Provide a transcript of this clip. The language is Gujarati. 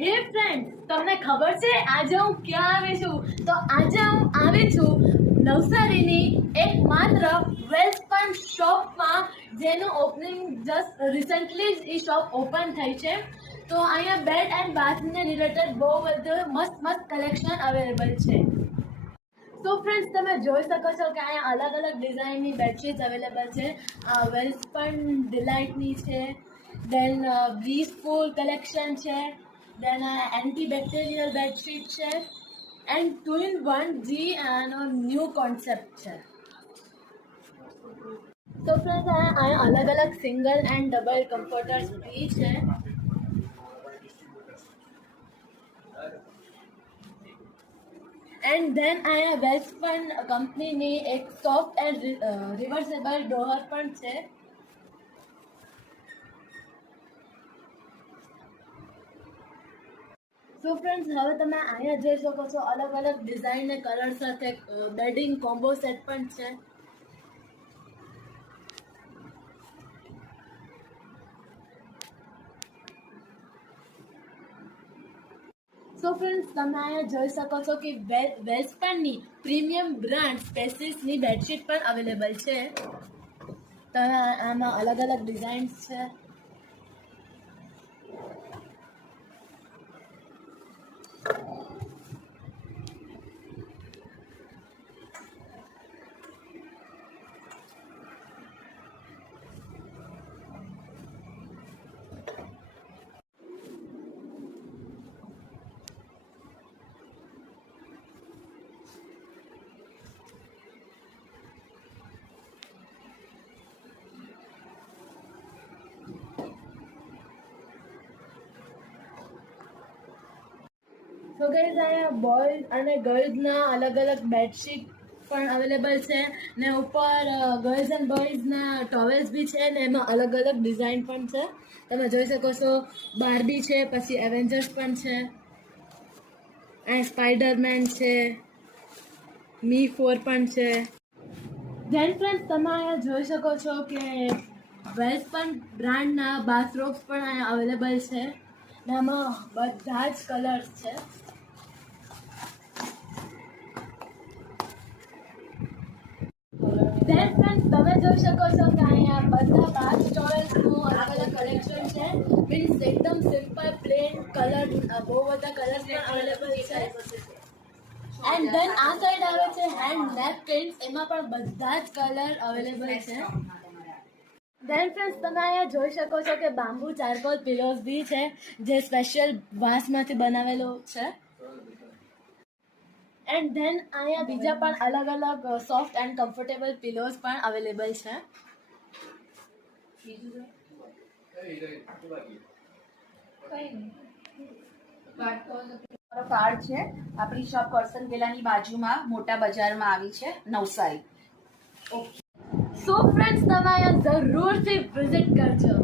હે ફ્રેન્ડ્સ, તમને ખબર છે આજે હું ક્યાં આવી છું? તો આજે હું આવી છું નવસારીની એકમાત્ર વેલસ્પન શોપમાં, જેનું ઓપનિંગ જસ્ટ રિસેન્ટલી જ એ શોપ ઓપન થઈ છે. તો અહીંયા બેડ એન્ડ બાથને રિલેટેડ બહુ બધું મસ્ત કલેક્શન અવેલેબલ છે. તો ફ્રેન્ડ્સ, તમે જોઈ શકો છો કે અહીંયા અલગ અલગ ડિઝાઇનની બેડશીટ્સ અવેલેબલ છે. વેલસ્પન ડિલાઇટની છે, દેન બ્લીસફુલ કલેક્શન છે, દેન એન્ટીબેક્ટેરિયલ બેડશીટ છે, એન્ડ 2-in-1 જી આનો ન્યૂ કોન્સેપ્ટ છે. તો ફ્રેન્ડ્સ, અહીંયા અલગ અલગ સિંગલ એન્ડ ડબલ કમ્ફર્ટર્સ બી છે. એન્ડ ધેન અહીંયા વેલસ્પન કંપનીની એક સોફ્ટ એન્ડ રિવર્સેબલ ડોર પણ છે. સો ફ્રેન્ડ્સ, હવે તમે અહીંયા જોઈ શકો છો અલગ અલગ ડિઝાઇન ને કલર સાથે બેડિંગ કોમ્બો સેટ પણ છે. સો ફ્રેન્ડ્સ, તમે અહીંયા જોઈ શકો છો કે વેલસ્પનની પ્રીમિયમ બ્રાન્ડ સ્પેસિસની બેડશીટ પણ અવેલેબલ છે. તો આમાં અલગ અલગ ડિઝાઇન્સ છે. તો ગાઈઝ, અહીંયા બોયઝ અને ગર્લ્સના અલગ અલગ બેડશીટ પણ અવેલેબલ છે ને ઉપર ગર્લ્સ એન્ડ બોયઝના ટોવેલ્સ બી છે ને એમાં અલગ અલગ ડિઝાઇન પણ છે. તમે જોઈ શકો છો બાર્બી છે, પછી એવેન્જર્સ પણ છે, અને સ્પાઈડરમેન છે, મી 4 પણ છે. ધેન ફ્રેન્ડ્સ, તમે અહીંયા જોઈ શકો છો કે વેલસ્પન બ્રાન્ડના બાથરોબ્સ પણ અહીંયા અવેલેબલ છે ને આમાં બધા જ કલર્સ છે. ધેન ફ્રેન્ડ્સ, તમે જોઈ શકો છો કે અહીંયા બધા બાથ ટોવેલ્સનું અલગ અલગ કલેક્શન છે. મીન્સ એકદમ સિમ્પલ પ્લેન કલર, બહુ બધા કલર્સ પણ અવેલેબલ છે. એન્ડ ધેન આ સાઈડ આવે છે હેન્ડ નેપકિન્સ, એમાં પણ બધા જ કલર અવેલેબલ છે. ધેન ફ્રેન્ડ્સ, તમે અહીંયા જોઈ શકો છો કે બામ્બુ ચારકોલ પિલોઝ બી છે, જે સ્પેશિયલ વાંસમાંથી બનાવેલો છે. એન્ડ ધેન અહીંયા બીજા પણ અલગ અલગ સોફ્ટ એન્ડ કમ્ફર્ટેબલ પિલોઝ પણ અવેલેબલ છે. કાર્ડ છે. આપણી શોપ કરસન વેલાની બાજુમાં મોટા બજારમાં આવી છે, નવસારી. સો ફ્રેન્ડ્સ, તમે અહીંયા જરૂરથી વિઝિટ કરજો.